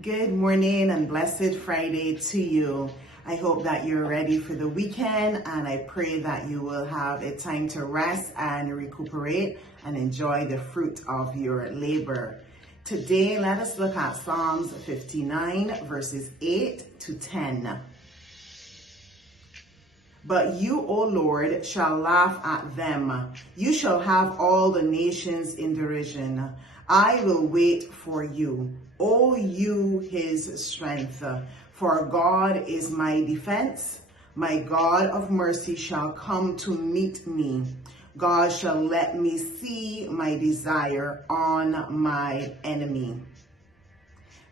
Good morning and blessed Friday to you. I hope that you're ready for the weekend, and I pray that you will have a time to rest and recuperate and enjoy the fruit of your labor. Today, let us look at Psalms 59 verses 8 to 10. But you, O Lord, shall laugh at them. You shall have all the nations in derision. I will wait for you, O you, his strength. For God is my defense. My God of mercy shall come to meet me. God shall let me see my desire on my enemy.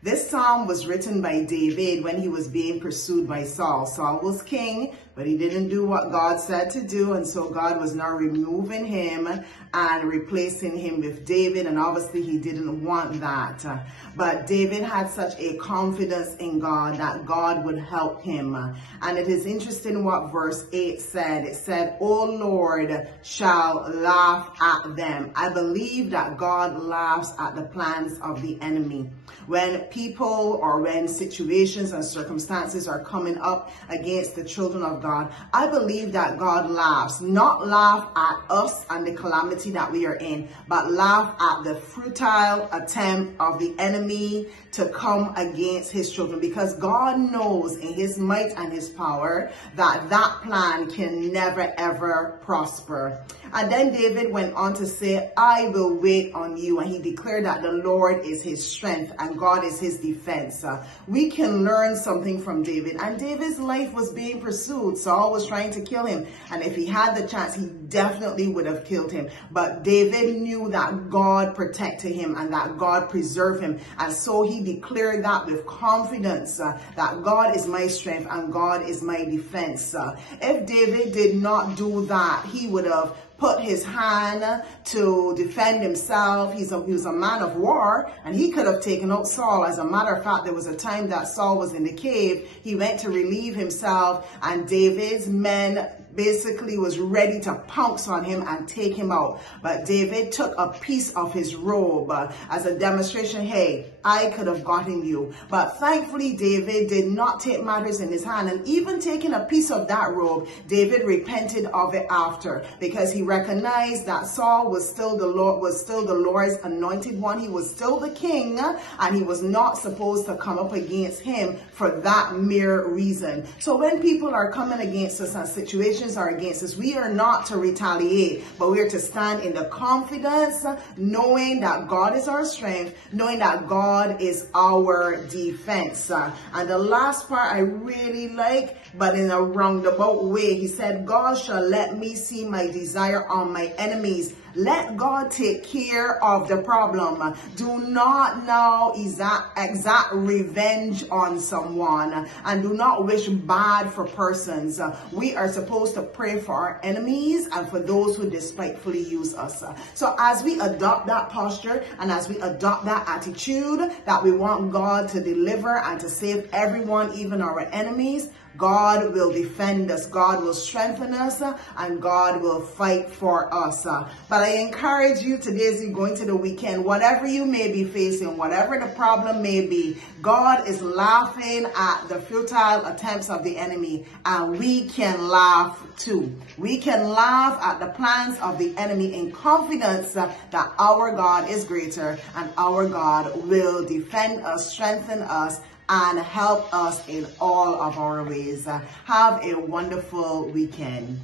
This psalm was written by David when he was being pursued by Saul. Saul was king, but he didn't do what God said to do, and so God was now removing him and replacing him with David, and obviously he didn't want that. But David had such a confidence in God that God would help him. And it is interesting what verse 8 said. It said, O Lord shall laugh at them. I believe that God laughs at the plans of the enemy. When people or when situations and circumstances are coming up against the children of God, I believe that God laughs, not laugh at us and the calamity that we are in, but laugh at the futile attempt of the enemy to come against his children, because God knows in his might and his power that that plan can never ever prosper. And then David went on to say, I will wait on you. And he declared that the Lord is his strength and God is his defense. We can learn something from David. And David's life was being pursued. Saul was trying to kill him. And if he had the chance, he definitely would have killed him. But David knew that God protected him and that God preserved him. And so he declared that with confidence, that God is my strength and God is my defense. If David did not do that, he would have put his hand to defend himself. He was a man of war, and he could have taken out Saul. As a matter of fact, there was a time that Saul was in the cave. He went to relieve himself, and David's men basically was ready to pounce on him and take him out. But David took a piece of his robe as a demonstration. Hey, I could have gotten you. But thankfully, David did not take matters in his hand. And even taking a piece of that robe, David repented of it after, because he recognized that Saul was still the Lord's anointed one. He was still the king, and he was not supposed to come up against him for that mere reason. So when people are coming against us and situations are against us, we are not to retaliate, but we are to stand in the confidence, knowing that God is our strength, knowing that God is our defense. And the last part I really like, but in a roundabout way, he said, God shall let me see my desire on my enemies. Let God take care of the problem. Do not now exact revenge on someone, and do not wish bad for persons. We are supposed to pray for our enemies and for those who despitefully use us. So as we adopt that posture and as we adopt that attitude that we want God to deliver and to save everyone, even our enemies, God will defend us, God will strengthen us, and God will fight for us. But I encourage you today, as you go into the weekend, whatever you may be facing, whatever the problem may be, God is laughing at the futile attempts of the enemy, and we can laugh too. We can laugh at the plans of the enemy in confidence that our God is greater and our God will defend us, strengthen us, and help us in all of our ways. Have a wonderful weekend.